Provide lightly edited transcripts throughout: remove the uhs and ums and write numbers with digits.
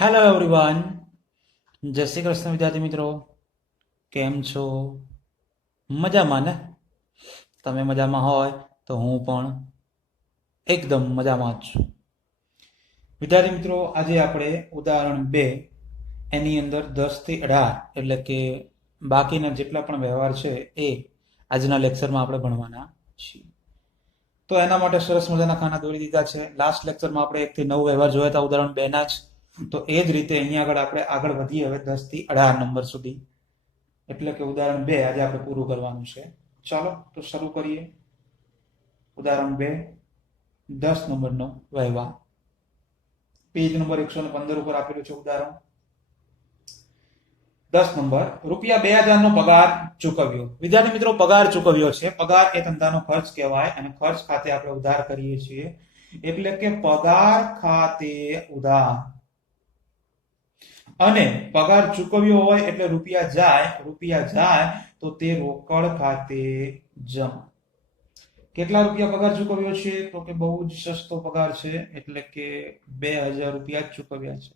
Hello everyone, જય શ્રી કૃષ્ણ વિદ્યાર્થી મિત્રો. કેમ છો? મજામાં ને? તમે મજામાં હોય તો હું પણ એકદમ મજામાં જ છું. વિદ્યાર્થી મિત્રો, આજે આપણે ઉદાહરણ 2 એની અંદર 10 થી 18 એટલે કે બાકીના જેટલા પણ વ્યવહાર છે એ આજના લેક્ચરમાં આપણે ભણવાના છીએ. તો એના માટે સરસ મજાના ખાના દોરી દીધા છે. લાસ્ટ લેક્ચરમાં આપણે 1 થી 9 વ્યવહાર જોયા હતા ઉદાહરણ 2 ના જ. તો એ જ રીતે અહીંયા આગળ આપણે આગળ વધીએ હવે 10 થી 18 નંબર સુધી, એટલે કે ઉદાહરણ 2 આજે આપણે પૂરું કરવાનું છે. ચાલો તો શરૂ કરીએ. ઉદાહરણ 2, 10 નંબરનો વ્યવહાર. પેજ નંબર 115 ઉપર આપેલું છે ઉદાહરણ. 10 નંબર, ₹2000 નો પગાર ચૂકવ્યો. વિદ્યાર્થી મિત્રો, પગાર ચૂકવ્યો છે. પગાર એ ધંધાનો ખર્ચ કહેવાય અને ખર્ચ ખાતે આપણે ઉધાર કરીએ છીએ, એટલે કે પગાર ખાતે ઉધાર. અને પગાર ચૂકવ્યો હોય એટલે રૂપિયા જાય તો તે રોકડ ખાતે જમા. કેટલા રૂપિયા પગાર ચૂકવ્યો છે? તો કે બહુ જ સસ્તો પગાર છે, એટલે કે 2000 રૂપિયા જ ચૂકવ્યા છે.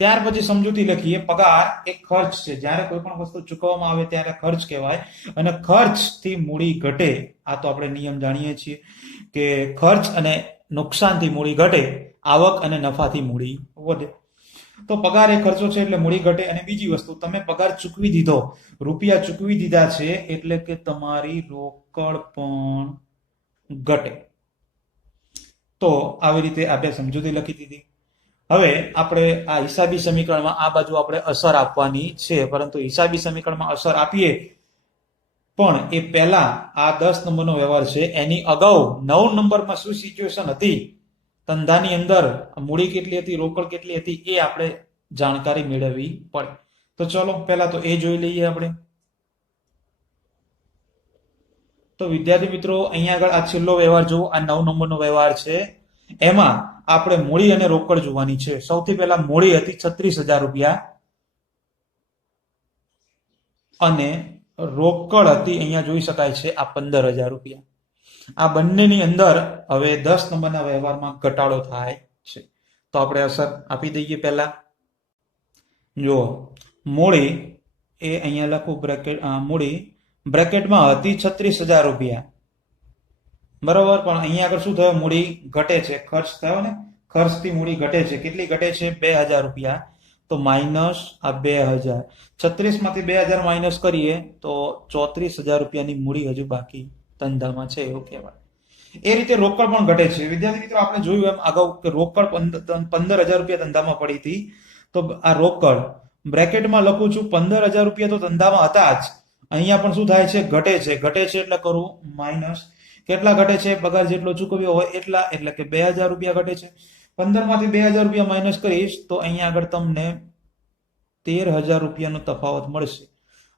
ત્યાર પછી સમજૂતી લખીએ. પગાર એક ખર્ચ છે. જ્યારે કોઈ પણ વસ્તુ ચૂકવવામાં આવે ત્યારે ખર્ચ કહેવાય અને ખર્ચથી મૂડી ઘટે. આ તો આપણે નિયમ જાણીએ છીએ કે ખર્ચ અને નુકસાનથી મૂડી ઘટે, આવક અને નફાથી મૂડી વધે. તો પગાર એ ખર્ચો છે એટલે મૂડી ઘટે. અને બીજી વસ્તુ, તમે પગાર ચૂકવી દીધો, રૂપિયા ચૂકવી દીધા છે એટલે કે તમારી રોકડ પણ ઘટે. તો આવી રીતે આપણે સમજૂતી લખી દીધી. હવે આપણે આ હિસાબી સમીકરણમાં આ બાજુ આપણે અસર આપવાની છે, પરંતુ હિસાબી સમીકરણમાં અસર આપીએ પણ એ પહેલા આ 10 નંબરનો વ્યવહાર છે એની અગાઉ 9 નંબરમાં શું સિચ્યુએશન હતી, ધંધાની અંદર મૂડી કેટલી હતી, રોકડ કેટલી હતી, એ આપણે જાણકારી મેળવવી પડે. તો ચલો પહેલા તો એ જોઈ લઈએ આપણે. તો વિદ્યાર્થી મિત્રો, અહીંયા આગળ આ છેલ્લો વ્યવહાર જુઓ. આ 9 નંબરનો વ્યવહાર છે. એમાં આપણે મૂડી અને રોકડ જોવાની છે. સૌથી પહેલા મૂડી હતી 36,000 રૂપિયા અને રોકડ હતી, અહીંયા જોઈ શકાય છે, આ 15,000 રૂપિયા. આ બંનેની અંદર હવે 10 નંબરના વ્યવહારમાં ઘટાડો થાય છે. તો આપણે અસર આપી દઈએ. પહેલા જો મૂડી એ અહીંયા લખું મૂડી બ્રેકેટમાં હતી 36,000 રૂપિયા, બરોબર. પણ અહીંયા આગળ શું થયું? મૂડી ઘટે છે, ખર્ચ થયો ને, ખર્ચથી મૂડી ઘટે છે. કેટલી ઘટે છે? 2,000 રૂપિયા. તો માઇનસ આ 2,000, 36 માંથી 2,000 માઇનસ કરીએ તો 34,000 રૂપિયાની મૂડી હજુ બાકી ધંધામાં છે, એવું કહેવાય. એ રીતે રોકડ પણ ઘટે છે. વિદ્યાર્થી મિત્રો, આપણે જોયું એમ અગાઉ કે રોકડ 15,000 રૂપિયા ધંધામાં પડી હતી. તો આ રોકડ બ્રેકેટમાં લખું છું, 15,000 રૂપિયા તો ધંધામાં હતા જ. અહીંયા પણ શું થાય છે? ઘટે છે. ઘટે છે એટલે કરું માઇનસ. કેટલા ઘટે છે? પગાર જેટલો ચૂકવ્યો હોય એટલા, એટલે કે 2,000 રૂપિયા ઘટે છે. 15 માંથી 2,000 રૂપિયા માઇનસ કરીશ તો અહીંયા આગળ તમને 13,000 રૂપિયાનો તફાવત મળશે.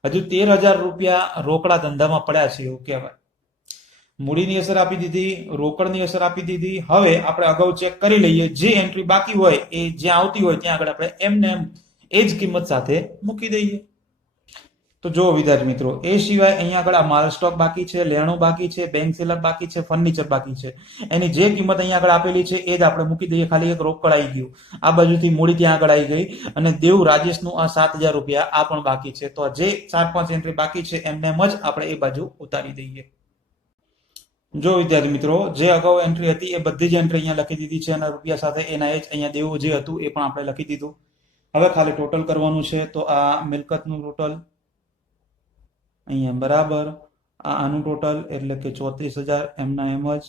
હજુ 13,000 રૂપિયા રોકડા ધંધામાં પડ્યા છે, એવું કહેવાય. મૂડીની અસર આપી દીધી, રોકડની અસર આપી દીધી. હવે આપણે અગાઉ ચેક કરી લઈએ. જે એન્ટ્રી બાકી હોય એ જ્યાં આવતી હોય ત્યાં આગળ આપણે એમને એ જ કિંમત સાથે મૂકી દઈએ. તો જો વિદ્યાર્થી મિત્રો, એ સિવાય અહીંયા આગળ આ માલ સ્ટોક બાકી છે, લેણું બાકી છે, બેંક સેલર બાકી છે, ફર્નિચર બાકી છે. એની જે કિંમત અહીંયા આગળ આપેલી છે એ જ આપણે મૂકી દઈએ. ખાલી એક રોકડ આવી ગયું, આ બાજુથી મૂડી ત્યાં આગળ આવી ગઈ. અને દેવ રાજેશનું આ 7,000 રૂપિયા આ પણ બાકી છે. તો જે 4-5 એન્ટ્રી બાકી છે એમને જ આપણે એ બાજુ ઉતારી દઈએ. જો વિદ્યાર્થી મિત્રો, જે અગાઉ એન્ટ્રી હતી એ બધી જ એન્ટ્રી અહીંયા લખી દીધી છે અને રૂપિયા સાથે એના એ જ અહીંયા દેવું જે હતું એ પણ આપણે લખી દીધું. હવે ખાલી ટોટલ કરવાનું છે. તો આ મિલકતનું ટોટલ અહીંયા બરાબર, આનું ટોટલ એટલે કે 34,000 એમના એમ જ,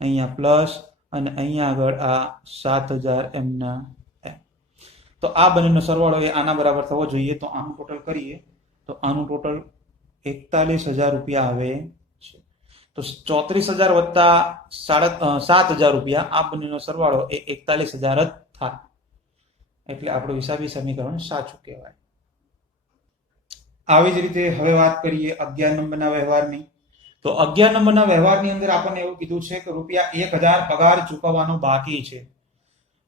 અહીંયા પ્લસ અને અહીંયા આગળ આ 7,000 એમના એમ. તો આ બંનેનો સરવાળો એ આના બરાબર થવો જોઈએ. તો આનું ટોટલ કરીએ તો આનું ટોટલ 41,000 રૂપિયા આવે છે. તો 34,000 વત્તા 7,000 રૂપિયા, આ બંનેનો સરવાળો એ 41,000 જ થાય. એટલે આપણું હિસાબી સમીકરણ સાચું કહેવાય. આવી જ રીતે હવે વાત કરીએ 11 નંબરના વ્યવહારની. તો 11 નંબરના વ્યવહારની અંદર આપણને એવું કીધું છે કે ₹1,000 પગાર ચૂકવવાનો બાકી છે.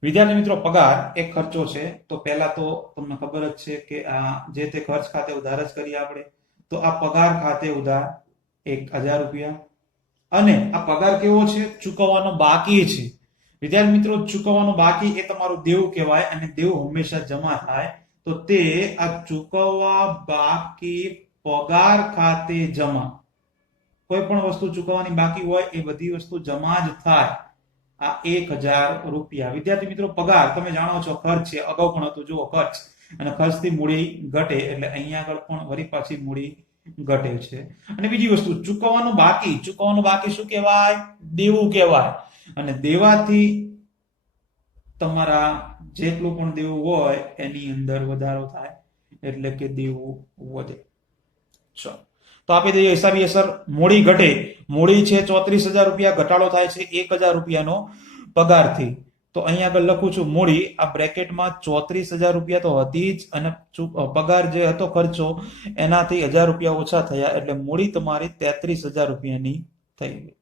વિદ્યાર્થી મિત્રો, પગાર એક ખર્ચો છે. તો પહેલા તો તમને ખબર જ છે કે આ જે તે ખર્ચ ખાતે ઉધાર જ કરીએ આપણે. તો આ પગાર ખાતે ઉધાર 1,000 રૂપિયા. અને આ પગાર કેવો છે? ચૂકવવાનો બાકી છે. વિદ્યાર્થી મિત્રો, ચૂકવવાનું બાકી એ તમારું દેવું કહેવાય અને દેવું હંમેશા જમા થાય. તો તે આ ચૂકવવા બાકી પગાર ખાતે જમા. કોઈ પણ વસ્તુ ચૂકવવાની બાકી હોય એ બધી વસ્તુ જમા જ થાય. આ 1000 રૂપિયા. વિદ્યાર્થી મિત્રો, પગાર તમે જાણો છો ખર્ચ છે. અગાઉ પણ હતું, જુઓ ખર્ચ અને ખર્ચથી મૂડી ઘટે એટલે અહીંયા આગળ પણ વળી પાછી મૂડી ઘટે છે. અને બીજી વસ્તુ ચૂકવવાનું બાકી શું કહેવાય? દેવું કહેવાય. અને દેવાથી તમારા જેટલું પણ દેવું હોય એની અંદર વધારો થાય એટલે કે દેવું વધે. ચલો તો આપી દઈએ હિસાબી અસર. મૂડી ઘટે. મૂડી છે 34,000 રૂપિયા, ઘટાડો થાય છે 1,000 રૂપિયાનો પગારથી. તો અહીંયા આગળ લખું છું મૂડી, આ બ્રેકેટમાં 34,000 રૂપિયા તો હતી જ અને પગાર જે હતો ખર્ચો એનાથી 1,000 રૂપિયા ઓછા થયા એટલે મૂડી તમારી 33,000 રૂપિયાની થઈ ગઈ.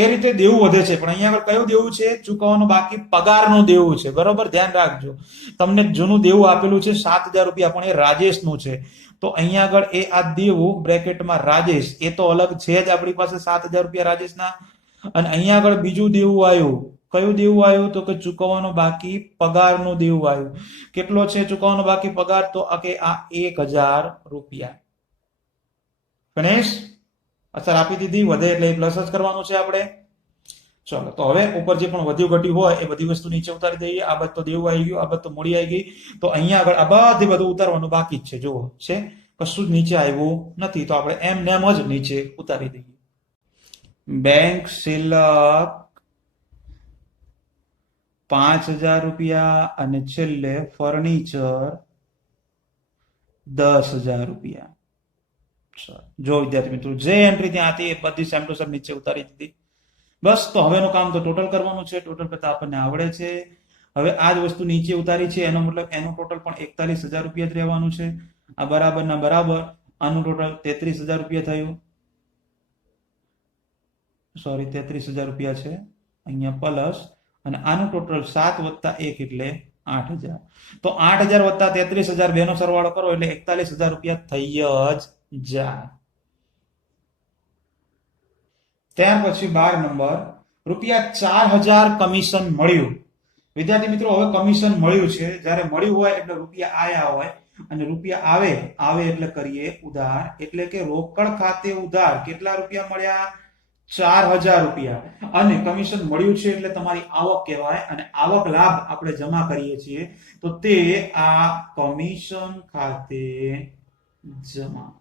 એ રીતે દેવું વધે છે. પણ અહીંયા આગળ કયું દેવું છે? ચૂકવવાનું બાકી પગારનું દેવું છે. બરોબર, ધ્યાન રાખજો. તમને જૂનું દેવું આપેલું છે 7,000 રૂપિયા, પણ એ રાજેશનું છે. તો અહીંયા આગળ એ આ દેવું બ્રેકેટમાં રાજેશ, એ તો અલગ છે જ આપણી પાસે 7,000 રૂપિયા રાજેશના. અને અહીંયા આગળ બીજું દેવું આવ્યું. કયું દેવું આવ્યું? તો કે ચૂકવવાનું બાકી પગારનું દેવું આવ્યું. કેટલો છે ચૂકવવાનો બાકી પગાર? તો કે આ 1,000 રૂપિયા. ગણેશ અસર આપી દીધી. વધે એટલે પ્લસ જ કરવાનું છે આપણે. ચલો તો હવે ઉપર જે પણ વધ્યું ઘટ્યું હોય એ બધી વસ્તુ નીચે ઉતારી દઈએ. આ બધું તો દેવું આવી ગયું, આ બધું તો મૂડી આવી ગઈ. તો અહીંયા આગળ આ બધું ઉતારવાનું બાકી જ છે. જુઓ છે કશું જ નીચે આવ્યું નથી, તો આપણે એમ નેમ જ નીચે ઉતારી દઈએ. બેંક શિલ્લક 5,000 રૂપિયા અને છેલ્લે ફર્નિચર 10,000 રૂપિયા. જો વિદ્યાર્થી મિત્રો, જે એન્ટ્રી ત્યાં હતી એ બધી સેમ ટુ સેમ નીચે ઉતારી દીધી. બસ, તો હવેનું કામ તો ટોટલ કરવાનું છે. ટોટલ કરતા આપણને આવડે છે. હવે આ જ વસ્તુ નીચે ઉતારી છે, એનો મતલબ એનું ટોટલ પણ 41,000 રૂપિયા જ રહેવાનું છે. આ બરાબર ના બરાબર. આનું ટોટલ 33,000 રૂપિયા થયું. સોરી, 33,000 રૂપિયા છે અહીંયા પ્લસ. અને આનું ટોટલ 7 + 1 એટલે 8,000. તો 8,000 + 33,000 બેનો સરવાળો કરો એટલે 41,000 રૂપિયા થઈ જ જાય. ત્યાર પછી 12 નંબર, રૂપિયા 4,000 કમિશન મળ્યું. વિદ્યાર્થી મિત્રો, હવે કમિશન મળ્યું છે. જ્યારે મળ્યું હોય એટલે રૂપિયા આયા હોય અને રૂપિયા આવે એટલે કરીએ ઉધાર. એટલે કે રોકડ ખાતે ઉધાર. કેટલા રૂપિયા મળ્યા? 4,000 રૂપિયા. અને કમિશન મળ્યું છે એટલે તમારી આવક કહેવાય. અને આવક લાભ આપણે જમા કરીએ છીએ તો તે આ કમિશન ખાતે જમા.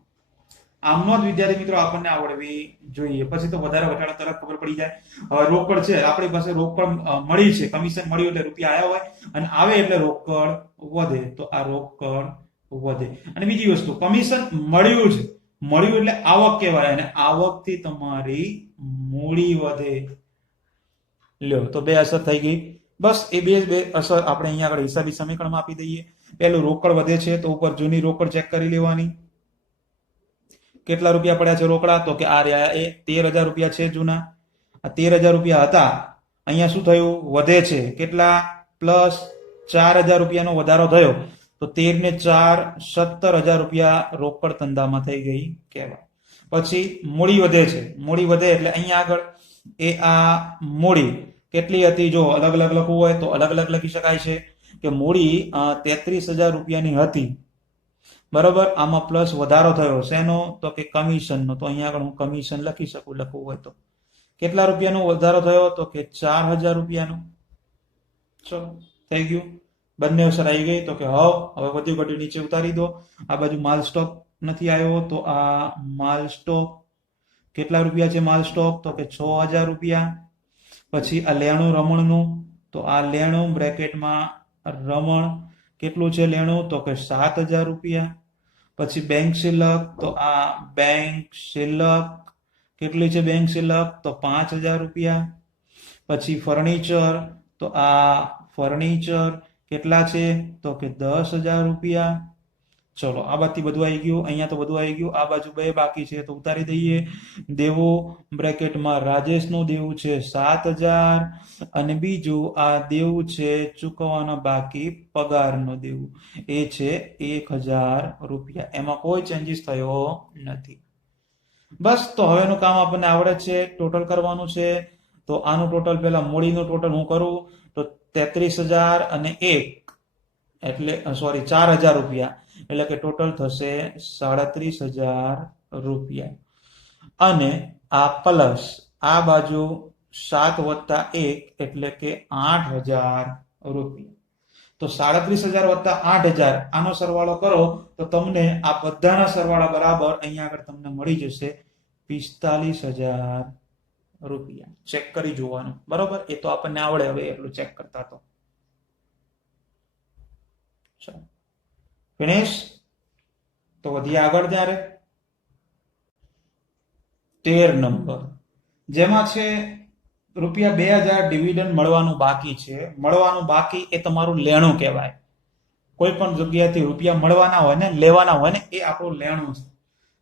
આમનો જ વિદ્યાર્થી મિત્રો આપણને આવડવી જોઈએ. પછી તો વધારે ઘટાડા તરફ ખબર પડી જાય. હવે રોકડ છે, આપણી પાસે રોકડ મળી છે, કમિશન મળ્યું એટલે રૂપિયા આવ્યા હોય અને આવે એટલે રોકડ વધે. તો આ રોકડ વધે. અને બીજી વસ્તુ, કમિશન મળ્યું છે, મળ્યું એટલે આવક કહેવાય અને આવકથી તમારી મૂડી વધે. લ્યો, તો બે અસર થઈ ગઈ. બસ એ બે અસર આપણે અહીંયા આગળ હિસાબી સમીકરણમાં આપી દઈએ. પહેલું રોકડ વધે છે તો ઉપર જૂની રોકડ ચેક કરી લેવાની. કેટલા રૂપિયા પડ્યા છે રોકડા? તો કે આ રહ્યા એ 13,000 રૂપિયા છે જૂના. આ 13,000 રૂપિયા હતા. અહીંયા શું થયું? વધે છે. કેટલા? પ્લસ 4,000 રૂપિયાનો વધારો થયો. તો 13 ને 4 17,000 રૂપિયા રોકડ ધંધામાં થઈ ગઈ કહેવાય. પછી મૂડી વધે છે. મૂડી વધે એટલે અહીંયા આગળ એ આ મૂડી કેટલી હતી? જો અલગ અલગ લખવું હોય તો અલગ અલગ લખી શકાય છે કે મૂડી 33,000 રૂપિયાની હતી. બરોબર, આમાં પ્લસ વધારો થયો શેનો? તો કે કમિશનનો. તો અહીંયા આગળ હું કમિશન લખી શકું લખવું હોય તો. કેટલા રૂપિયાનો વધારો થયો? તો કે 4,000 રૂપિયાનો. ચલો, થઈ ગયું. બંને અસર આવી ગઈ. તો કે હવે વધ્યું ઘટ્યું નીચે ઉતારી દો. આ બાજુ માલ સ્ટોક નથી આવ્યો તો આ માલ સ્ટોક કેટલા રૂપિયા છે? માલ સ્ટોક તો કે 6,000 રૂપિયા. પછી આ લેણું રમણનું, તો આ લેણું બ્રેકેટમાં રમણ કેટલું છે લેણું? તો કે 7,000 રૂપિયા. પછી બેંક શિલ્લક, તો આ બેંક શિલ્લક કેટલી છે? બેંક શિલ્લક તો 5,000 રૂપિયા. પછી ફર્નિચર, તો આ ફર્નિચર કેટલા છે? તો કે 10,000 રૂપિયા. ચલો, આ બાજુથી બધું આવી ગયું. અહીંયા તો બધું આવી ગયું. આ બાજુ બે બાકી છે તો ઉતારી દઈએ. દેવું બ્રેકેટમાં રાજેશનું દેવું છે 7,000 અને બીજું આ દેવું છે ચૂકવવાના બાકી પગારનું દેવું એ છે 1,000 રૂપિયા. એમાં કોઈ ચેન્જીસ થયો નથી. બસ, તો હવેનું કામ આપણને આવડે છે. ટોટલ કરવાનું છે. તો આનું ટોટલ પેલા મૂડીનું ટોટલ હું કરું તો 33,000 અને 1 એટલે સોરી 4,000 રૂપિયા એટલે કે ટોટલ થશે 37,000 રૂપિયા અને આ પ્લસ આ બાજુ 7 વત્તા 1 એટલે કે 8,000 રૂપિયા તો 37,000 વત્તા 8,000 આનો સરવાળો કરો તો તમને આ બધાના સરવાળા બરાબર અહીંયા આગળ તમને મળી જશે 45,000 રૂપિયા ચેક કરી જોવાનું બરોબર એ તો આપણને આવડે હવે એટલું ચેક કરતા તો ચાલો ફિનિશ તો વધીએ આગળ ત્યારે 13 નંબર જેમાં છે રૂપિયા 2,000 ડિવિડન્ડ મળવાનું બાકી છે મળવાનું બાકી એ તમારું લેણું કહેવાય કોઈ પણ જગ્યાએથી રૂપિયા મળવાના હોય ને લેવાના હોય ને એ આપણું લેણું છે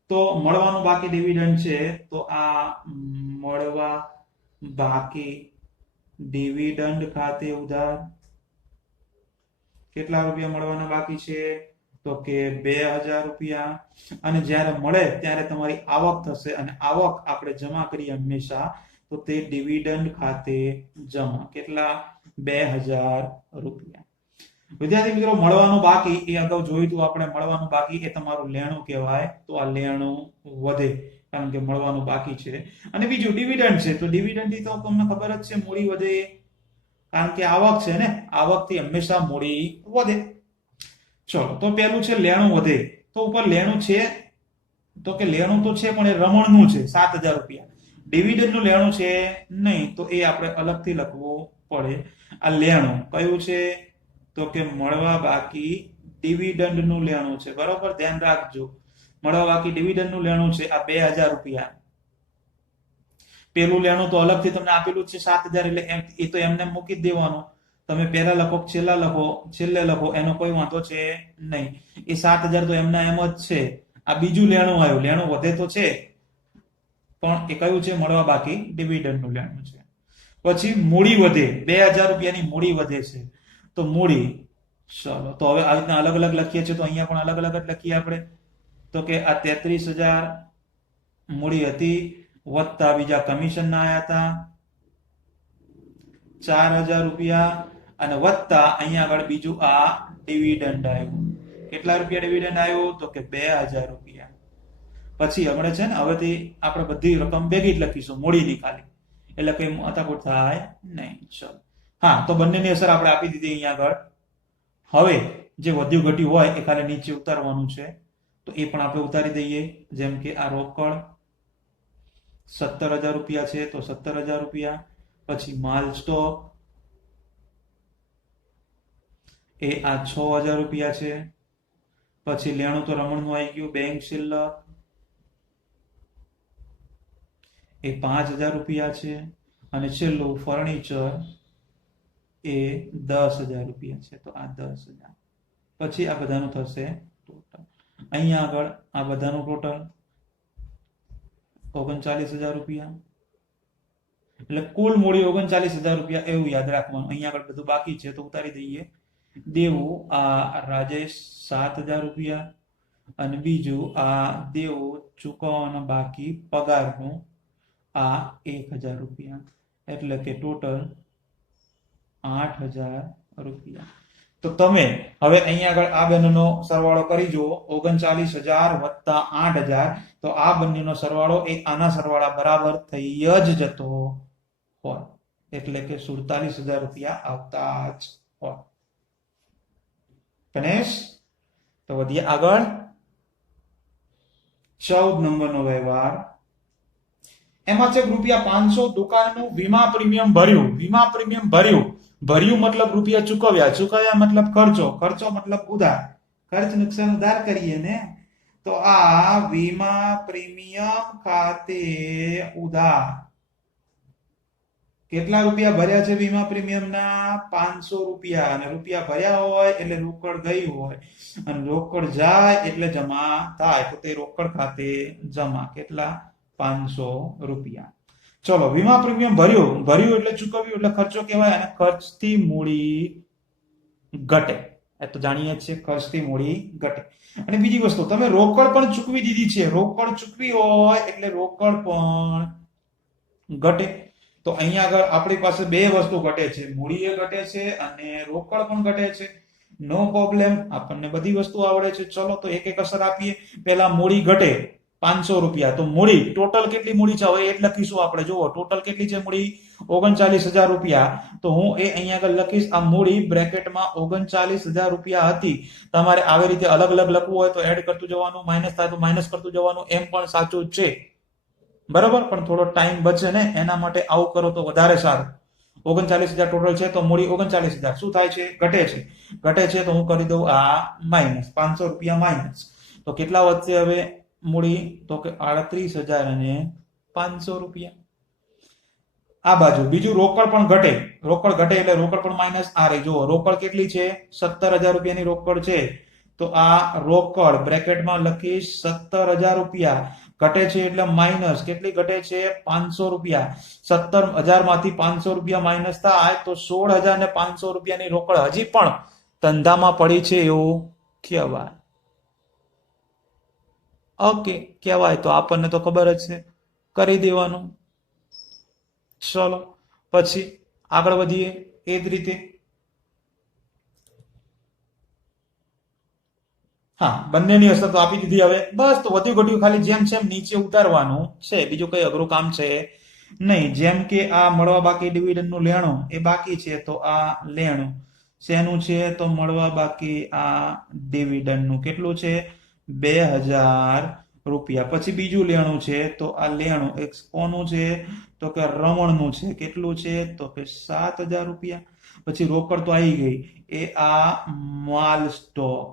તો મળવાનું બાકી ડિવિડન્ડ છે તો આ મળવા બાકી ડિવિડન્ડ ખાતે ઉધાર કેટલા રૂપિયા મળવાના બાકી છે તો કે 2,000 રૂપિયા અને જ્યારે મળે ત્યારે તમારી આવક થશે અને આવક આપણે જમા કરીએ હંમેશા તો તે ડિવિડન્ડ ખાતે જમા કેટલા 2,000 રૂપિયા વિદ્યાર્થી મિત્રો મળવાનું બાકી એ અગાઉ જોયું હતું આપણે મળવાનું બાકી એ તમારું લેણું કહેવાય તો આ લેણું વધે કારણ કે મળવાનું બાકી છે અને બીજું ડિવિડન્ડ છે તો ડિવિડન્ડ થી તો તમને ખબર જ છે મૂડી વધે કારણ કે આવક છે ને આવકથી હંમેશા મૂડી વધે ચલો તો પેલું છે લેણું વધે તો ઉપર લેણું છે તો કે લેણું તો છે પણ એ રમણનું છે 7,000 રૂપિયા ડિવિડન્ડ નું લેણું છે નહીં તો એ આપણે અલગથી લખવું પડે આ લેણું કયું છે તો કે મળવા બાકી ડિવિડન્ડ નું લેણું છે બરોબર ધ્યાન રાખજો મળવા બાકી ડિવિડન્ડ નું લેણું છે આ 2,000 રૂપિયા પેલું લેણું તો અલગથી તમને આપેલું છે 7,000 એટલે એ તો એમને મૂકી જ દેવાનું તમે પહેલા લખો છેલ્લે લખો એનો કોઈ વાંધો છે નહીં એ 7,000 તો એમના એમ જ છે આ બીજું લેણું આવ્યું લેણું વધે તો છે પણ એ કયું છે મળવા બાકી ડિવિડન્ડ નું લેણું છે પછી મૂડી વધે 2,000 રૂપિયાની મૂડી વધે છે તો મૂડી ચલો તો હવે આવી રીતના અલગ અલગ લખીએ છીએ તો અહીંયા પણ અલગ અલગ જ લખીએ આપણે તો કે આ 33,000 મૂડી હતી વત્તા બીજા કમિશન ના આયા હતા 4,000 રૂપિયા અને વત્તા અહીંયા આગળ બીજું આ ડિવિડન્ડ આવ્યું કેટલા રૂપિયા ડિવિડન્ડ આવ્યું તો કે 2,000 રૂપિયા પછી હમણાં છે ને હવેથી આપણે બધી રકમ ભેગી જ લખીશું મૂડીની ખાલી એટલે કઈ માથાકૂટ થાય નહીં ચલો હા તો બંનેની અસર આપણે આપી દીધી અહીંયા આગળ હવે જે વધ્યું ઘટ્યું હોય એ ખાલી નીચે ઉતારવાનું છે તો એ પણ આપણે ઉતારી દઈએ જેમ કે આ રોકડ 17,000 રૂપિયા છે તો 17,000 રૂપિયા પછી માલ સ્ટોક એ આ 6,000 રૂપિયા છે પછી લેણું તો રમણનું આવી ગયું બેંક શિલ્લક એ 5,000 રૂપિયા છે અને છેલ્લું ફર્નિચર એ 10,000 રૂપિયા છે તો આ 10,000 પછી આ બધાનું થશે ટોટલ અહીંયા આગળ આ બધાનું ટોટલ 39,000 રૂપિયા એટલે કુલ મૂડી 39,000 રૂપિયા એવું યાદ રાખવાનું અહીંયા આગળ બધું બાકી છે તો ઉતારી દઈએ દેવું આ રાજેશ 7,000 રૂપિયા અને બીજું આ દેવું ચૂકવવાના બાકી પગારનું આ 1,000 રૂપિયા એટલે કે ટોટલ 8,000 રૂપિયા તો તમે હવે અહીંયા આગળ આ બંનેનો સરવાળો કરી જુઓ 39,000 વત્તા 8,000 તો આ બંનેનો સરવાળો એ આના સરવાળા બરાબર થઈ જ જતો હોય એટલે કે 47,000 રૂપિયા આવતા જ હોય ગણેશ તો વધીએ આગળ 14 નંબરનો વ્યવહાર એમાં છે રૂપિયા 500 દુકાનનું વીમા પ્રીમિયમ ભર્યું મતલબ રૂપિયા ચૂકવ્યા મતલબ ખર્ચો મતલબ ઉધાર ખર્ચ નુકસાન ઉધાર કરીએ ને તો આ વીમા પ્રીમિયમ ખાતે ઉધાર કેટલા રૂપિયા ભર્યા છે વીમા પ્રીમિયમ ના 500 રૂપિયા અને રૂપિયા ભર્યા હોય એટલે રોકડ ગઈ હોય અને રોકડ જાય એટલે જમા થાય તો તે રોકડ ખાતે જમા કેટલા 500 રૂપિયા ચલો વીમા પ્રીમિયમ ભર્યું એટલે ચૂકવ્યું એટલે ખર્ચો કહેવાય અને ખર્ચથી મૂડી ઘટે એ તો જાણીએ છીએ ખર્ચથી મૂડી ઘટે અને બીજી વસ્તુ તમે રોકડ પણ ચૂકવી દીધી છે રોકડ ચૂકવી હોય એટલે રોકડ પણ ઘટે તો અહીંયા આગળ આપણી પાસે બે વસ્તુ ઘટે છે, મૂડી એ ઘટે છે અને રોકડ પણ ઘટે છે. નો પ્રોબ્લેમ, આપણને બધી વસ્તુ આવડે છે. ચલો તો એક એક અસર આપીએ. પહેલા મૂડી ઘટે 500 રૂપિયા, તો મૂડી ટોટલ કેટલી મૂડી છે હવે એ જ લખીશું આપણે. જુઓ ટોટલ કેટલી છે મૂડી, 39,000 રૂપિયા. તો હું એ અહીંયા આગળ લખીશ, આ મૂડી બ્રેકેટમાં 39,000 રૂપિયા હતી. તમારે આવી રીતે અલગ અલગ લખવું હોય તો એડ કરતું જવાનું, માઇનસ થાય તો માઇનસ કરતું જવાનું, એમ પણ સાચું છે. બરાબર, પણ થોડો ટાઈમ બચે ને એના માટે આવું કરો તો વધારે સારું. 39,000 ટોટલ છે તો મૂડી 39,000 શું થાય છે, ઘટે છે. ઘટે છે તો હું કરી દઉં આ માઇનસ 500 રૂપિયા માઇનસ. તો કેટલા વધશે હવે મૂડી, તો કે 38,500 રૂપિયા. આ બાજુ બીજું રોકડ પણ ઘટે. રોકડ ઘટે એટલે રોકડ પણ માઇનસ. આ રહી જુઓ, રોકડ કેટલી છે, 17,000 રૂપિયાની રોકડ છે. તો આ રોકડ બ્રેકેટમાં લખીશ 17,000 રૂપિયા. ઘટે છે એટલે માઇનસ. કેટલી ઘટે છે, 500 રૂપિયા. 17,000 માંથી 500 રૂપિયા માઇનસ થાય તો 16,500 રૂપિયાની રોકડ હજી પણ ધંધામાં પડી છે એવું કહેવાય. ઓકે, કહેવાય તો આપણને તો ખબર જ છે, કરી દેવાનું. ચલો પછી આગળ વધીએ એ જ રીતે. હા, બંનેની અસર તો આપી દીધી. હવે બસ તો વધ્યું ઘટ્યું ખાલી જેમ જેમ નીચે ઉતારવાનું છે, બીજું કઈ અઘરું કામ છે નહીં. જેમ કે આ મળવા બાકી ડિવિડન્ડનું લેણું એ બાકી છે, તો આ લેણું શેનું છે, તો મળવા બાકી આ ડિવિડન્ડનું કેટલું છે, 2,000 રૂપિયા. પછી બીજું લેણું છે, તો આ લેણું એક કોનું છે, તો કે રમણનું છે. કેટલું છે, તો કે 7,000 રૂપિયા. પછી રોકડ તો આવી ગઈ, એ આ માલ સ્ટોક.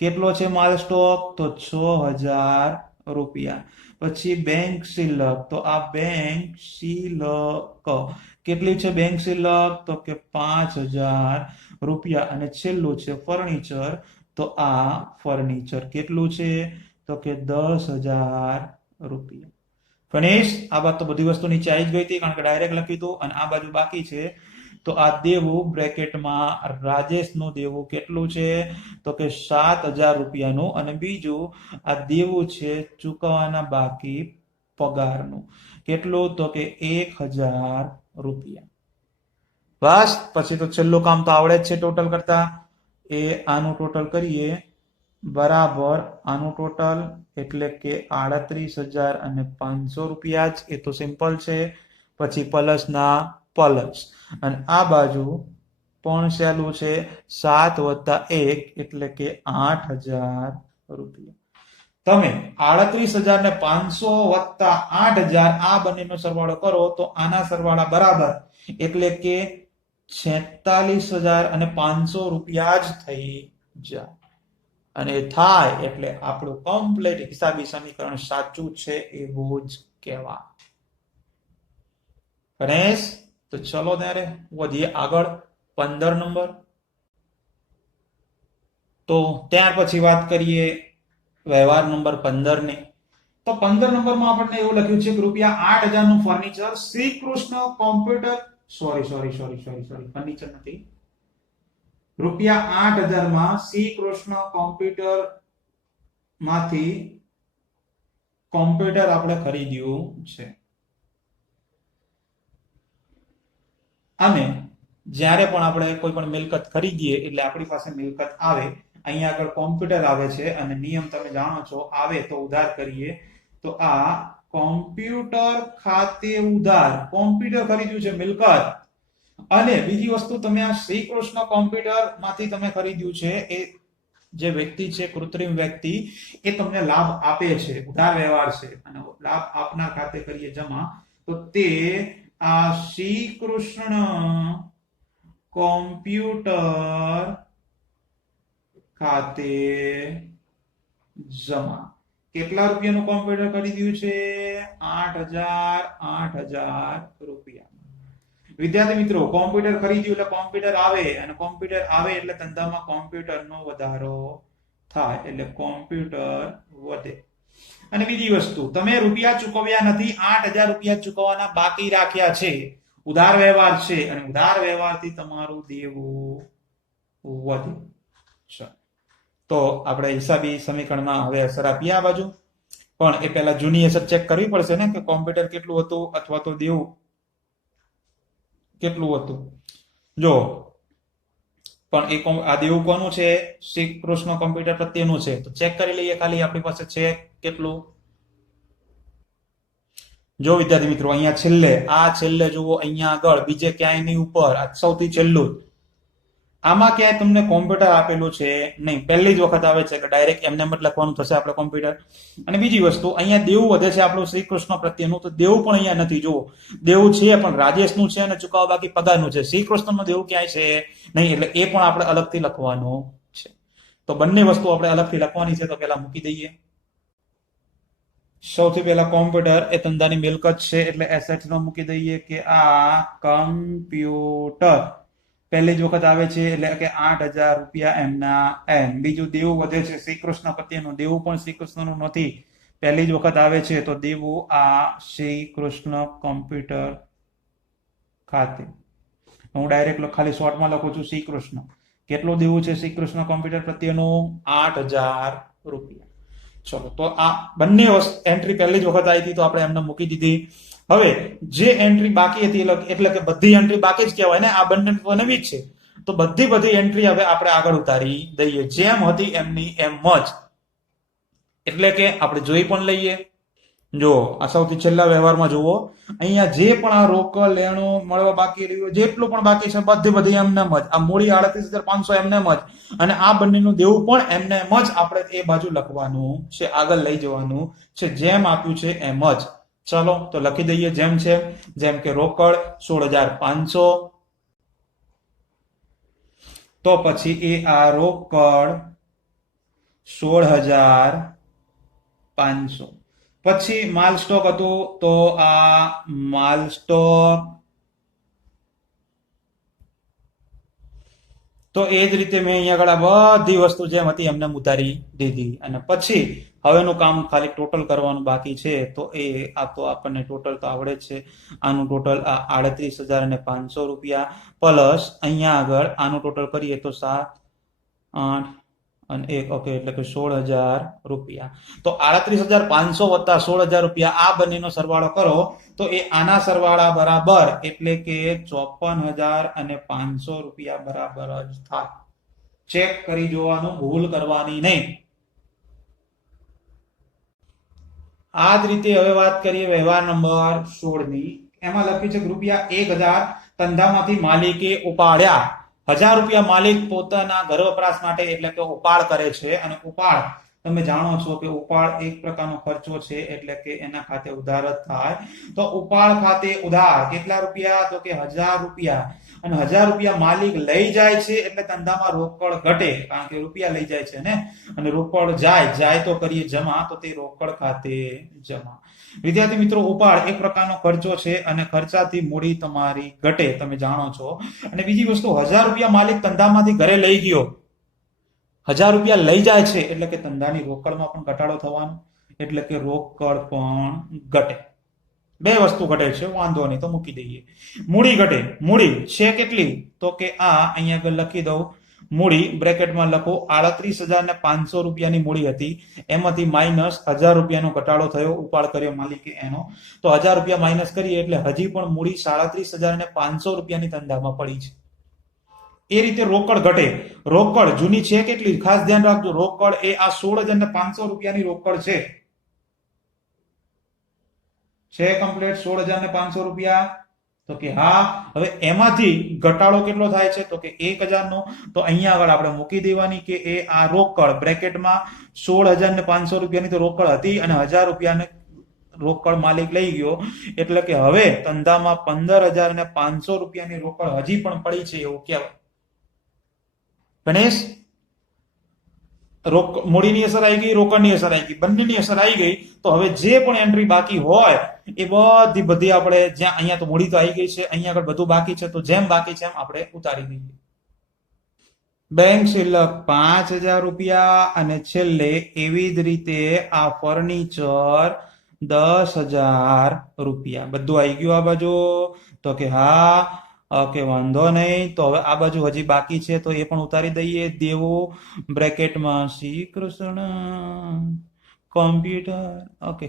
કેટલો છે માલ સ્ટોક, તો 6,000 રૂપિયા. પછી બેંક શિલ્લક, તો આ બેંક શિલ્લક કેટલી છે, બેંક શિલ્લક, તો કે 5,000 રૂપિયા. અને છેલ્લું છે ફર્નિચર, તો આ ફર્નિચર કેટલું છે, તો કે 10,000 રૂપિયા. ફિનિશ. આ બાદ તો બધી વસ્તુ નીચે આવી જ ગઈ હતી કારણ કે ડાયરેક્ટ લખી દઉં. અને આ બાજુ બાકી છે, તો આ દેવું બ્રેકેટમાં રાજેશનું દેવું કેટલું છે, તો કે 7,000 રૂપિયાનું. અને બીજું આ દેવું છે ચૂકવવાના બાકી પગારનું. કેટલું, તો કે 1,000 રૂપિયા. બસ પછી તો છેલ્લું કામ તો આવડે જ છે ટોટલ કરતા. એ આનું ટોટલ કરીએ બરાબર આનું ટોટલ એટલે કે 38,500 રૂપિયા જ. એ તો સિમ્પલ છે. પછી પ્લસ ના પ્લસ. અને આ બાજુ પણ સહેલું છે, 7 + 1 એટલે કે 8,000 રૂપિયા. તમે 38,500 + 8,000 આ બંનેનો સરવાળો કરો તો આના સરવાળા બરાબર એટલે કે 46,500 રૂપિયા જ થઈ જાય. અને થાય એટલે આપણું કમ્પ્લીટ હિસાબી સમીકરણ સાચું છે એવું જ કહેવાય. ગણેશ, તો ચલો ત્યારે વધીએ આગળ 15 નંબર. તો ત્યાર પછી વાત કરીએ વ્યવહાર નંબર 15 ની. તો 15 નંબરમાં આપણને એવું લખ્યું છે કે ₹8,000 નું furniture Shri Krishna computer sorry furniture નથી. ₹8,000 માં શ્રી કૃષ્ણ કોમ્પ્યુટર માંથી કોમ્પ્યુટર આપણે ખરીદ્યું છે. અને જ્યારે પણ આપણે કોઈ પણ મિલકત ખરીદીએ એટલે આપણી પાસે મિલકત આવે, અહીંયા આગળ કોમ્પ્યુટર આવે છે. અને નિયમ તમે જાણો છો, આવે તો ઉધાર કરીએ. તો આ કોમ્પ્યુટર ખાતે ઉધાર, કોમ્પ્યુટર ખરીદ્યું છે મિલકત. અને બીજી વસ્તુ, તમે આ શ્રી કૃષ્ણ કોમ્પ્યુટર માંથી તમે ખરીદ્યું છે, એ જે વ્યક્તિ છે કૃત્રિમ વ્યક્તિ, એ તમને લાભ આપે છે, ઉધાર વ્યવહાર છે. અને લાભ આપના ખાતે કરીએ જમા, તો તે આ શ્રી કૃષ્ણ કોમ્પ્યુટર ખાતે જમા. કેટલા રૂપિયાનું કોમ્પ્યુટર ખરીદ્યું છે, 8,000 રૂપિયા. વિદ્યાર્થી મિત્રો, કોમ્પ્યુટર ખરીદ્યું એટલે કોમ્પ્યુટર આવે, અને કોમ્પ્યુટર આવે એટલે ધંધામાં કોમ્પ્યુટરનો વધારો થાય, એટલે કોમ્પ્યુટર વધે. અને બીજી વસ્તુ, તમે રૂપિયા ચૂકવ્યા નથી, 8,000 રૂપિયા ચૂકવવાના બાકી રાખ્યા છે, ઉધાર વ્યવહાર છે. અને ઉધાર વ્યવહારથી તમારું દેવું વધે. તો આપણે હિસાબી સમીકરણમાં હવે અસર આપીએ આ બાજુ. પણ એ પહેલા જૂની અસર ચેક કરવી પડશે ને, કે કોમ્પ્યુટર કેટલું હતું અથવા તો દેવું કેટલું હતું જો, પણ આ દેવું કોનું છે? શ્રી કૃષ્ણ કોમ્પ્યુટર પ્રત્યેનું છે. તો ચેક કરી લઈએ ખાલી આપણી પાસે છે કેટલું. જો વિદ્યાર્થી મિત્રો, અહીંયા છેલ્લે જુઓ, અહીંયા આગળ બીજે ક્યાંય નહીં ઉપર, આ સૌથી છેલ્લું. આમાં ક્યાંય તમને કોમ્પ્યુટર આપેલું છે નહીં, પહેલી જ વખત આવે છે કે ડાયરેક્ટ એમને જ લખવાનું થશે આપણે કોમ્પ્યુટર. અને બીજી વસ્તુ, અહીંયા દેવું વધે છે આપણું શ્રી કૃષ્ણ પ્રત્યેનું, તો દેવું પણ અહીંયા નથી. જુઓ, દેવું છે પણ રાજેશનું છે અને ચુકાવ બાકી પગારનું છે. શ્રી કૃષ્ણનું દેવું ક્યાંય છે નહીં, એટલે એ પણ આપણે અલગથી લખવાનું છે. તો બંને વસ્તુ આપણે અલગથી લખવાની છે, તો પેલા મૂકી દઈએ. સૌથી પહેલા કોમ્પ્યુટર એ ધંધાની મિલકત છે, એટલે એસેટ માં મૂકી દઈએ કે આ કમ્પ્યુટર પહેલી જ વખત આવે છે, એટલે કે 8,000 રૂપિયા એમના એમ. બીજું દેવું વધે છે શ્રી કૃષ્ણ પ્રત્યેનું, દેવું પણ શ્રી કૃષ્ણનું નથી, પહેલી જ વખત આવે છે, તો દેવું આ શ્રી કૃષ્ણ કોમ્પ્યુટર ખાતે. હું ડાયરેક્ટ ખાલી શોર્ટમાં લખું છું શ્રી કૃષ્ણ. કેટલું દેવું છે શ્રી કૃષ્ણ કોમ્પ્યુટર પ્રત્યેનું? 8,000 રૂપિયા. ચલો, તો આ બંને એન્ટ્રી પહેલી જ વખત આવી હતી, તો આપણે એમને મૂકી દીધી. હવે જે એન્ટ્રી બાકી હતી, એટલે કે બધી એન્ટ્રી બાકી જ કહેવાય ને, આ બંને તો નવી જ છે, તો બધી એન્ટ્રી હવે આપણે આગળ ઉતારી દઈએ, જેમ હતી એમની એમ જ. એટલે કે આપણે જોઈ પણ લઈએ. જો, આ સૌથી છેલ્લા વ્યવહારમાં જુઓ, અહીંયા જે પણ આ રોકડ લેણું મળવા બાકી રહ્યું, જેટલું પણ બાકી છે બધી એમને જ. આ મૂડી 38,500 એમને જ, અને આ બંનેનું દેવું પણ એમને જ આપણે એ બાજુ લખવાનું છે, આગળ લઈ જવાનું છે, જેમ આપ્યું છે એમ જ. ચલો, તો લખી દઈએ જેમ છે. જેમ કે રોકડ 16,500, તો પછી એ આ રોકડ 16,500. પછી માલ સ્ટોક હતું, તો આ માલ સ્ટોક, તો એ જ રીતે મેં અહીંયા આગળ બધી વસ્તુ જેમ હતી એમને ઉતારી દીધી. અને પછી હવેનું કામ ખાલી ટોટલ કરવાનું બાકી છે, તો એ આ તો આપણને ટોટલ તો આવડે જ છે. આનું ટોટલ આ 38,500 રૂપિયા પ્લસ અહીંયા આગળ આનું ટોટલ કરીએ તો 7, 8 અને 1, ઓકે, એટલે કે 16,000 રૂપિયા. તો 38,500 વત્તા 16,000 રૂપિયા, આ બંનેનો સરવાળો કરો તો એ આના સરવાળા બરાબર, એટલે કે 54,500 રૂપિયા બરાબર જ થાય. ચેક કરી જોવાનું, ભૂલ કરવાની નહીં. આ જ રીતે હવે વાત કરીએ વ્યવહાર નંબર 16 ની. એમાં લખ્યું છે રૂપિયા 1,000 ધંધામાંથી માલિકે ઉપાડ્યા. 1,000 રૂપિયા માલિક પોતાના ઘર વપરાશ માટે, એટલે કે ઉપાડ કરે છે. અને ઉપાડ તમે જાણો છો કે ઉપાડ એક પ્રકારનો ખર્ચો છે, એટલે કે એના ખાતે ઉધાર જ થાય. તો ઉપાડ ખાતે ઉધાર કેટલા રૂપિયા? તો કે 1,000 રૂપિયા. અને 1,000 રૂપિયા માલિક લઈ જાય છે, એટલે ધંધામાં રોકડ ઘટે, કારણ કે રૂપિયા લઈ જાય છે ને. અને રોકડ જાય તો કરીએ જમા, તો તે રોકડ ખાતે જમા. વિદ્યાર્થી મિત્રો, ઉપાડ એક પ્રકારનો ખર્ચો છે, અને ખર્ચાથી મૂડી તમારી ઘટે, તમે જાણો છો. અને બીજી વસ્તુ, 1,000 રૂપિયા માલિક ધંધામાંથી ઘરે લઈ ગયો, 1,000 રૂપિયા લઈ જાય છે, એટલે કે ધંધાની રોકડમાં પણ ઘટાડો થવાનો, એટલે કે રોકડ પણ ઘટે. બે વસ્તુ ઘટે છે, વાંધો નહીં, તો મૂકી દઈએ. મૂડી ઘટે. મૂડી છે કેટલી? તો કે આ અહીંયા આગળ લખી દઉં. મૂડી બ્રેકેટમાં લખો, 38,500 રૂપિયાની મૂડી હતી, એમાંથી માઇનસ 1,000 રૂપિયાનો ઘટાડો થયો, ઉપાડ કર્યો માલિકે એનો. તો 1,000 રૂપિયા માઇનસ કરીએ એટલે હજી પણ મૂડી 37,500 રૂપિયાની ધંધામાં પડી છે. એ રીતે રોકડ ઘટે. રોકડ જૂની છે કેટલી? ખાસ ધ્યાન રાખજો, રોકડ એ આ 16,500 રૂપિયાની રોકડ છે કમ્પ્લીટ 16,500 રૂપિયા. તો કે હા. હવે એમાંથી ઘટાડો કેટલો થાય છે? તો કે 1,000 નો. તો અહીંયા આગળ આપણે મૂકી દેવાની કે એ આ રોકડ બ્રેકેટમાં 16,500 રૂપિયાની તો રોકડ હતી, અને 1,000 રૂપિયાને રોકડ માલિક લઈ ગયો, એટલે કે હવે ધંધામાં 15,500 રૂપિયાની રોકડ હજી પણ પડી છે, એવું કહેવાય. ગણેશ, મૂડીની અસર આવી ગઈ, રોકડની અસર આવી ગઈ, બંનેની અસર આવી ગઈ. તો હવે જે પણ એન્ટ્રી બાકી હોય એ બધી આપણે, જ્યાં અહીંયા તો મૂડી તો આવી ગઈ છે, અહીંયા આગળ બધું બાકી છે, તો જેમ બાકી છે એમ આપણે ઉતારી દઈએ. બેંક શિલ્લક 5,000 રૂપિયા, અને છેલ્લે એવી જ રીતે આ ફર્નિચર 10,000 રૂપિયા. બધું આવી ગયું આ બાજુ? તો કે હા. ઓકે, વાંધો નહીં. તો હવે આ બાજુ હજી બાકી છે, તો એ પણ ઉતારી દઈએ. દેવું બ્રેકેટમાં શ્રી કૃષ્ણ કોમ્પ્યુટર. ઓકે,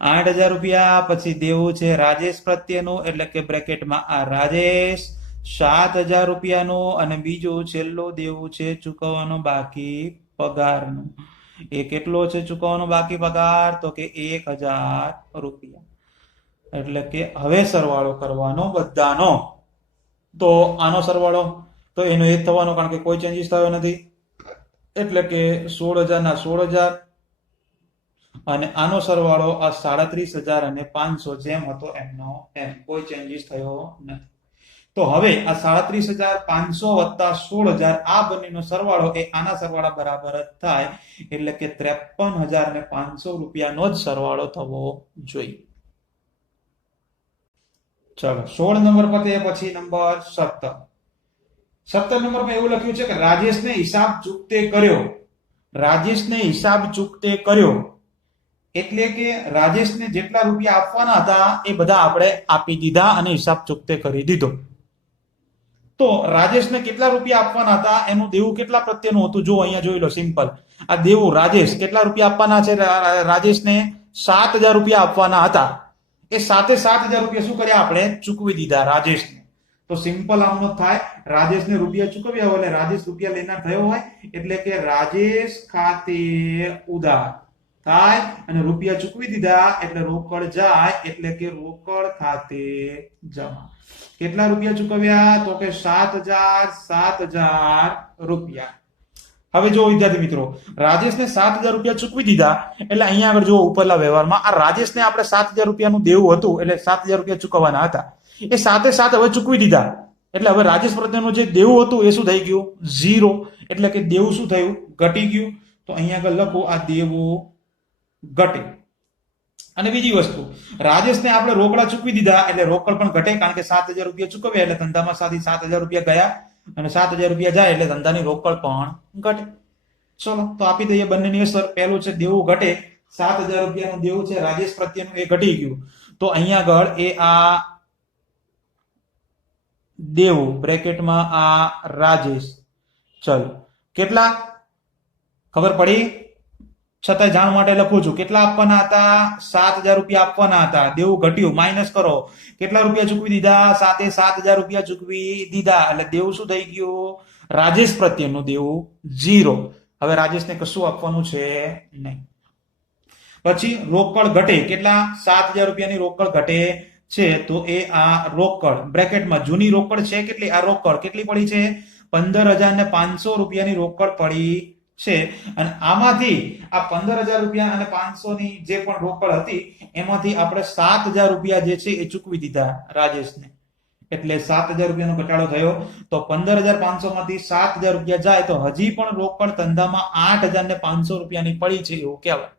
₹8,000 પછી દેવું છે રાજેશ પ્રત્યેનું એટલે કે બ્રેકેટમાં આ રાજેશ, ₹7,000 અને બીજું છેલ્લું દેવું છે ચૂકવવાનો બાકી પગારનું. એ કેટલો છે ચૂકવવાનો બાકી પગાર? તો કે ₹1,000. એટલે કે હવે સરવાળો કરવાનો બધાનો. તો આનો સરવાળો તો એનો એ જ થવાનો, કારણ કે કોઈ ચેન્જીસ થયો નથી. એટલે કે 16,000 ના 16,000 અને આનો સરવાળો આ 37,500 જેમ હતો એમનો એમ, કોઈ ચેન્જીસ થયો નથી. તો હવે આ 37,500 વત્તા 16,000 આ બંનેનો સરવાળો એ આના સરવાળા બરાબર જ થાય. એટલે કે ₹53,500 નો જ સરવાળો થવો જોઈએ. ચલો 16 નંબર પતે પછી નંબર 17. 17 નંબરમાં એવું લખ્યું છે કે રાજેશને હિસાબ ચૂકતે કર્યો. રાજેશને હિસાબ ચૂકતે કર્યો એટલે કે રાજેશને જેટલા રૂપિયા આપવાના હતા એ બધા આપણે આપી દીધા અને હિસાબ ચૂકતે કરી દીધો. તો રાજેશને કેટલા રૂપિયા આપવાના હતા એનું દેવું કેટલા પ્રત્યેનું હતું? જો અહીંયા જોઈ લો, સિમ્પલ. આ દેવું રાજેશ કેટલા રૂપિયા આપવાના છે? રાજેશને ₹7,000 આપવાના હતા. એ ₹7,000 શું કર્યા? આપણે ચૂકવી દીધા રાજેશને. તો સિમ્પલ આમનો થાય, રાજેશને રૂપિયા ચૂકવ્યા હોય એટલે રાજેશ રૂપિયા લેનાર થયો હોય એટલે કે રાજેશ ખાતે ઉધાર થાય અને રૂપિયા ચૂકવી દીધા એટલે રોકડ જાય એટલે કે રોકડ ખાતે જમા. કેટલા રૂપિયા ચૂકવ્યા? તો કે ₹7,000. હવે જો વિદ્યાર્થી મિત્રો, રાજેશને ₹7,000 ચૂકવી દીધા એટલે અહીંયા આગળ જો ઉપરના વ્યવહારમાં આ રાજેશને આપણે ₹7,000 નું દેવું હતું એટલે ₹7,000 ચૂકવવાના હતા. એ સાથે સાથ હવે ચૂકવી દીધા એટલે હવે રાજેશ પ્રત્યેનું જે દેવું હતું એ શું થઈ ગયું? 0. એટલે કે દેવું શું થયું? ઘટી ગયું. તો અહીંયા આગળ લખો આ દેવું ઘટે. અને બીજી વસ્તુ, રાજેશને આપણે રોકડા ચૂકવી દીધા એટલે રોકડ પણ ઘટે, કારણ કે ₹7,000 ચૂકવ્યા એટલે ધંધામાં સાથી ₹7,000 ગયા અને ₹7,000 જાય એટલે ધંધાની રોકડ પણ ઘટે. ચલો તો આપી દઈએ બંનેની અસર. પહેલું છે દેવું ઘટે, ₹7,000 નું દેવું છે રાજેશ પ્રત્યેનું એ ઘટી ગયું. તો અહીંયા આગળ એ આ દેવું બ્રેકેટમાં આ રાજેશ, ચલો કેટલા ખબર પડી? છતાંય જાણ માટે લખું છું. કેટલા આપવાના હતા? ₹7,000 આપવાના હતા. દેવું ઘટ્યું, માઇનસ કરો. કેટલા રૂપિયા ચૂકવી દીધા? ₹7,000 ચૂકવી દીધા એટલે દેવું શું થઈ ગયું? રાજેશ પ્રત્યેનું દેવું 0. હવે રાજેશને કશું આપવાનું છે નહીં. પછી રોકડ ઘટે. કેટલા? ₹7,000 ની રોકડ ઘટે છે. તો એ આ રોકડ બ્રેકેટમાં જૂની રોકડ છે કેટલી? આ રોકડ કેટલી પડી છે? ₹15,500 ની રોકડ પડી છે. અને આમાંથી આ ₹15,000 અને 500 ની જે પણ રોકડ હતી એમાંથી આપણે ₹7,000 જે છે એ ચૂકવી દીધા રાજેશને. એટલે ₹7,000 નો ઘટાડો થયો. તો 15,500 માંથી ₹7,000 જાય તો હજી પણ રોકડ ધંધામાં ₹8,500 ની પડી છે એવું કહેવાય.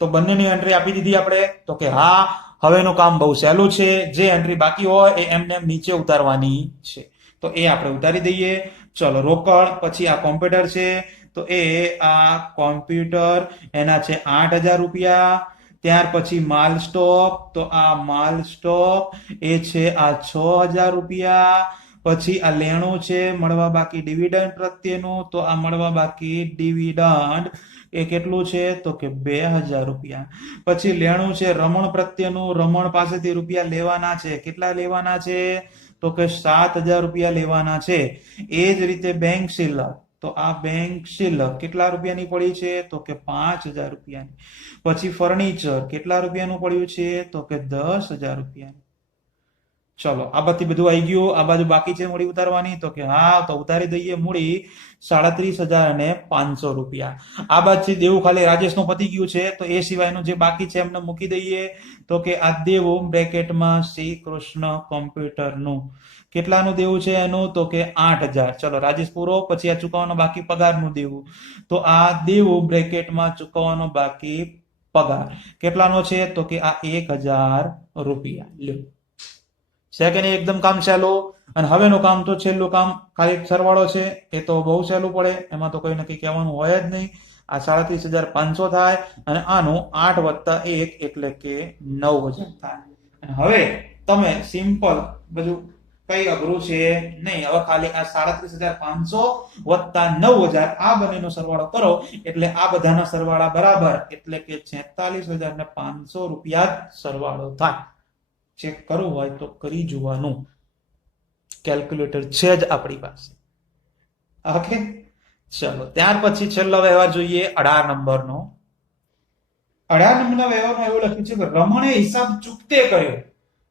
તો બંનેની એન્ટ્રી આપી દીધી આપણે. તો કે હા, હવેનું કામ બહુ સહેલું છે. જે એન્ટ્રી બાકી હોય એ એમને નીચે ઉતારવાની છે. તો એ આપણે ઉતારી દઈએ. ચલો રોકડ, પછી આ કોમ્પ્યુટર છે તો એ આ કોમ્પ્યુટર એના છે ₹8,000. ત્યાર પછી માલ સ્ટોક, તો આ માલ સ્ટોક એ છે આ ₹6,000. પછી આ લેણું છે મળવા બાકી ડિવિડન્ડ પ્રત્યેનું, તો આ મળવા બાકી ડિવિડન્ડ એ કેટલું છે? તો કે ₹2,000. પછી લેણું છે રમણ પ્રત્યેનું, રમણ પાસેથી રૂપિયા લેવાના છે. કેટલા લેવાના છે? તો કે ₹7,000 લેવાના છે. એ જ રીતે બેંક શિલ્લક, તો આ બેંક શિલ્લક કેટલા રૂપિયાની પડી છે? તો કે ₹5,000. પછી ફર્નિચર કેટલા રૂપિયાનું પડ્યું છે? તો કે ₹10,000. ચલો આ બધી બધું આવી ગયું. આ બાજુ બાકી છે મૂડી ઉતારવાની, તો કે હા, તો ઉતારી દઈએ મૂડી ₹37,500. આ બાજુ દેવું ખાલી રાજેશનું પતી ગયું છે તો એ સિવાયનું જે બાકી છે એમને મૂકી દઈએ. તો કે આ દેવું બ્રેકેટમાં શ્રી કૃષ્ણ કોમ્પ્યુટરનું કેટલાનું દેવું છે એનું? તો કે 8,000. ચલો રાજેશ પૂરો. પછી આ ચૂકવવાનો બાકી પગારનું દેવું, તો આ દેવું બ્રેકેટમાં ચૂકવવાનો બાકી પગાર કેટલાનો છે? તો કે આ ₹1,000. લ્યો છે કે નહીં? એકદમ કામ સહેલું. અને હવેનું કામ તો છેલ્લું કામ ખાલી સરવાળો છે. એ તો બહુ સહેલું પડે, એમાં તો કોઈ નક્કી કહેવાનું હોય જ નહીં. આ 37,500 થાય અને આનું 8 + 1 એટલે કે 9,000 થાય. હવે તમે સિમ્પલ બધું કઈ અઘરું છે નહીં. હવે ખાલી આ 37,500 વત્તા 9,000 આ બંનેનો સરવાળો કરો એટલે આ બધાના સરવાળા બરાબર એટલે કે 46,500 રૂપિયા જ સરવાળો થાય. ચેક કરવું હોય તો કરી જોવાનું. કેલ્ક્યુલેટર છે જ આપણી પાસે. ઓકે, ચલો ત્યાર પછી છેલ્લો વ્યવહાર જોઈએ 18 નંબરનો. 18 નંબરના વ્યવહારમાં એવું લખ્યું છે કે રમણે હિસાબ ચૂકતે કર્યો.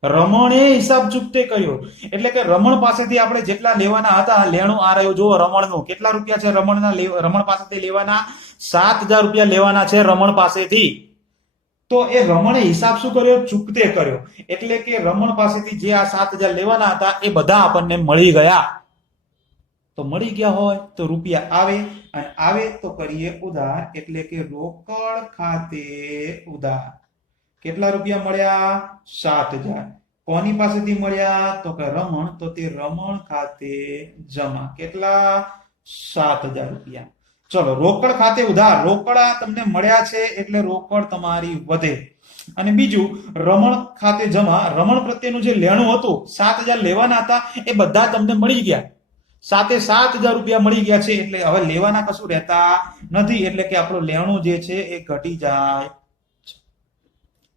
રમણે હિસાબ ચૂકતે કર્યો એટલે કે રમણ પાસેથી આપણે જેટલા લેવાના હતા, લેણું આ રહ્યું જુઓ રમણનું. કેટલા રૂપિયા છે રમણ પાસેથી લેવાના? 7,000 રૂપિયા લેવાના છે રમણ પાસેથી. તો એ રમણે હિસાબ શું કર્યો? ચૂકતે કર્યો. એટલે કે રમણ પાસેથી જે આ 7,000 લેવાના હતા એ બધા આપણને મળી ગયા. તો મળી ગયા હોય તો રૂપિયા આવે અને આવે તો કરીએ ઉધાર એટલે કે રોકડ ખાતે ઉધાર. કેટલા રૂપિયા મળ્યા? 7,000. કોની પાસેથી મળ્યા? તો કે રમણ. તો તે રમણ ખાતે જમા. કેટલા? 7,000 રૂપિયા. ચલો રોકડ ખાતે ઉધાર. રોકડ તમને મળ્યા છે એટલે રોકડ તમારી વધે. અને બીજું રમણ ખાતે જમા. રમણ પ્રત્યેનું જે લેણું હતું 7,000 લેવાના હતા એ બધા તમને મળી ગયા. 7,000 રૂપિયા મળી ગયા છે એટલે હવે લેવાના કશું રહેતા નથી એટલે કે આપણું લેણું જે છે એ ઘટી જાય.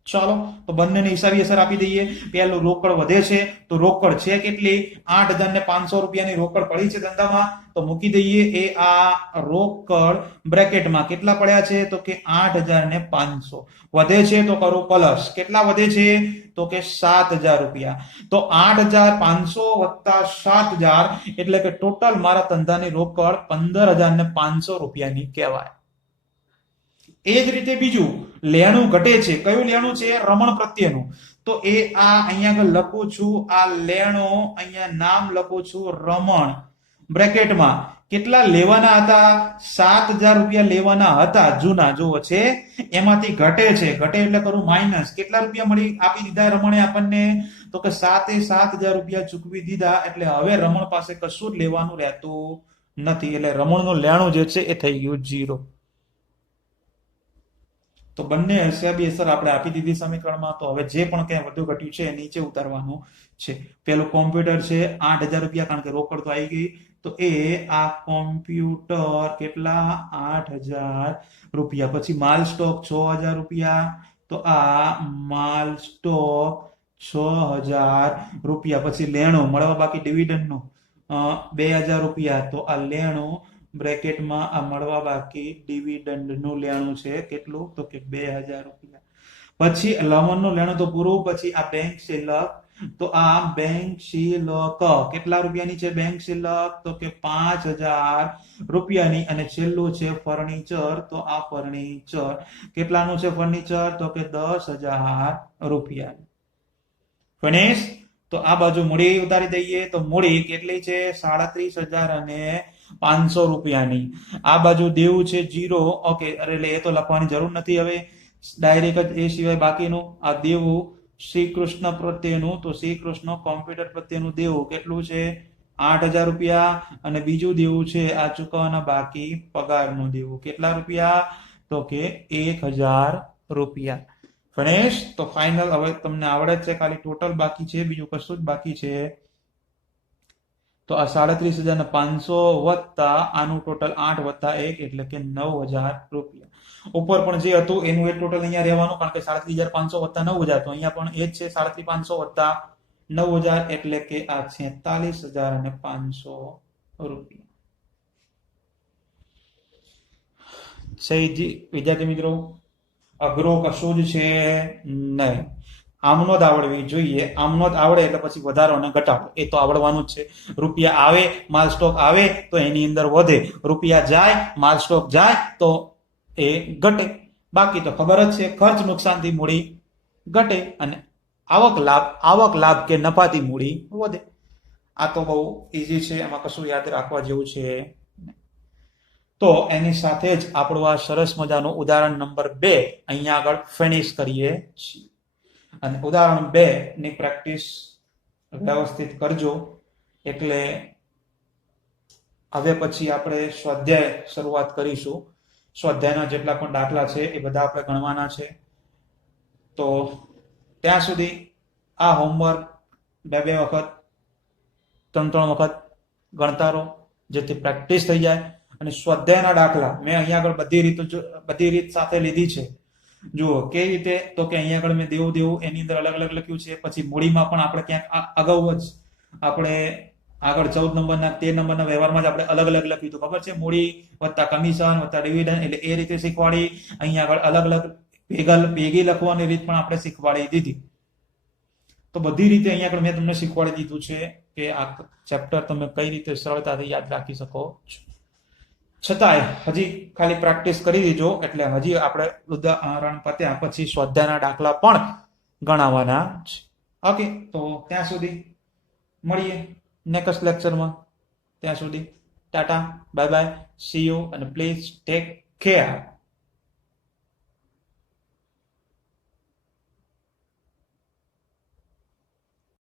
ચાલો તો બંનેને હિસાબી અસર આપી દઈએ. પહેલું રોકડ વધે છે તો રોકડ છે કેટલી? 8,500 રૂપિયાની રોકડ પડી છે ધંધામાં તો મૂકી દઈએ એ આ રોકડ બ્રેકેટમાં. કેટલા પડ્યા છે? તો કે 8,500. વધે છે તો કરો પ્લસ. કેટલા વધે છે? તો કે 7,000 રૂપિયા. તો 8,500 વત્તા 7,000 એટલે કે ટોટલ મારા ધંધાની રોકડ 15,500 રૂપિયાની કહેવાય. એ જ રીતે બીજું લેણું ઘટે છે. કયું લેણું છે? રમણ પ્રત્યેનું. તો એ આ અહીંયા આગળ લખું છું આ લેણું, અહીંયા નામ લખું છું રમણ બ્રેકેટમાં. કેટલા લેવાના હતા? 7,000 રૂપિયા લેવાના હતા જૂના જુઓ છે એમાંથી ઘટે છે. ઘટે એટલે કરું માઇનસ. કેટલા રૂપિયા મળી આપી દીધા રમણે આપણને? તો કે 7,000 રૂપિયા ચૂકવી દીધા એટલે હવે રમણ પાસે કશું જ લેવાનું રહેતું નથી એટલે રમણનું લેણું જે છે એ થઈ ગયું 0. તો બંને હિસાબી અસર આપણે આપી દીધી સમીકરણમાં. તો હવે જે પણ ક્યાંય વધુ ઘટ્યું છે એ નીચે ઉતારવાનું છે. પેલું કોમ્પ્યુટર છે 8,000 રૂપિયા કારણ કે રોકડ તો આવી ગઈ તો એ આ કોમ્પ્યુટર કેટલા? 8,000 રૂપિયા. પછી માલ સ્ટોક 6,000 રૂપિયા તો આ માલ સ્ટોક 6,000 રૂપિયા. પછી લેણું મળવા બાકી ડિવિડન્ડનું 2,000 રૂપિયા તો આ લેણું બ્રેકેટમાં આ મળવા બાકી ડિવિડન્ડ નું લેણું છે કેટલું? તો કે 2,000 રૂપિયા. પછી લવણનું લેણું તો પૂરું. પછી આ બેંક શિલ્લક તો આ બેંક શિલ્લક કેટલા રૂપિયાની છે? બેંક શિલ્લક તો કે 5,000 રૂપિયાની. અને છેલ્લું છે ફર્નિચર તો આ ફર્નિચર કેટલાનું છે? ફર્નિચર તો કે 10,000 રૂપિયા. ગણેશ તો આ બાજુ મૂડી ઉતારી દઈએ તો મૂડી કેટલી છે? 37,500 રૂપિયાની. આ બાજુ દેવું છે 0. ઓકે એટલે એ તો લખવાની જરૂર નથી હવે ડાયરેક્ટ જ એ સિવાય બાકીનું આ દેવું શ્રી કૃષ્ણ પ્રત્યેનું. તો શ્રી કૃષ્ણ કોમ્પ્યુટર પ્રત્યેનું દેવું કેટલું છે? 8,000 રૂપિયા. અને બીજું દેવું છે આ ચૂકવવાના બાકી પગારનું દેવું. કેટલા રૂપિયા? તો કે 1,000 રૂપિયા. ગણેશ તો ફાઇનલ હવે તમને આવડે છે ખાલી ટોટલ બાકી છે બીજું કશું જ બાકી છે. તો આ 37,500 વત્તા આનું ટોટલ 8 વત્તા 1 એટલે કે 9,000 રૂપિયા. ઉપર પણ જે હતું એનું એક ટોટલ અહીંયા રહેવાનું કારણ કે 37,500 વત્તા 9,000 તો અહીંયા પણ એ જ છે 37,500 વત્તા 9,000 એટલે કે આ 46,500 રૂપિયા. વિદ્યાર્થી મિત્રો અઘરો કશું જ છે નહીં. આમનો જ આવડવી જોઈએ. આમનો જ આવડે એટલે પછી વધારો અને ઘટાડો એ તો આવડવાનું જ છે. રૂપિયા આવે માલ સ્ટોક આવે તો એની અંદર વધે. રૂપિયા જાય માલ સ્ટોક જાય તો એ ઘટે. બાકી તો ખબર જ છે ખર્ચ નુકસાનથી મૂડી ઘટે અને આવક લાભ કે નફાથી મૂડી વધે. આ તો બહુ ઈઝી છે એમાં કશું યાદ રાખવા જેવું છે. તો એની સાથે જ આપણું આ સરસ મજાનું ઉદાહરણ નંબર 2 અહીંયા આગળ ફિનિશ કરીએ છીએ. અને ઉદાહરણ 2 ની પ્રેક્ટિસ વ્યવસ્થિત કરજો એટલે હવે પછી આપણે સ્વાધ્યાય શરૂઆત કરીશું. સ્વાધ્યાયના જેટલા પણ દાખલા છે એ બધા આપણે ગણવાના છે. તો ત્યાં સુધી આ હોમવર્ક બે વખત ત્રણ વખત ગણતા રહો, જેથી પ્રેક્ટિસ થઈ જાય. અને સ્વાધ્યાયના દાખલા મેં અહીંયા આગળ બધી રીત સાથે લીધી છે. જુઓ કેવી રીતે, તો કે અહીંયા આગળ મેં દેવું એની અંદર અલગ અલગ લખ્યું છે. પછી મૂડીમાં પણ આપણે ક્યાંક અગાઉ જ આપણે આગળ 14 નંબરના 13 નંબરના વ્યવહારમાં જ આપણે અલગ અલગ લખ્યું હતું, ખબર છે? મૂડી વત્તા કમિશન વત્તા ડિવિડન્ડ, એટલે એ રીતે શીખવાડી. અહીંયા આગળ અલગ અલગ ભેગી લખવાની રીત પણ આપણે શીખવાડી દીધી. તો બધી રીતે અહીંયા આગળ મેં તમને શીખવાડી દીધું છે કે આ ચેપ્ટર તમે કઈ રીતે સરળતાથી યાદ રાખી શકો છો. છતાંય હજી ખાલી પ્રેક્ટિસ કરી દીજો, એટલે હજી આપણે ઉદાહરણ પત્યા પછી સ્વાધ્યાયના દાખલા પણ ગણાવવાના છે. ઓકે, તો ત્યાં સુધી મળીએ નેક્સ્ટ લેક્ચરમાં. ત્યાં સુધી Tata, bye bye, C you, અને પ્લીઝ ટેક કેર.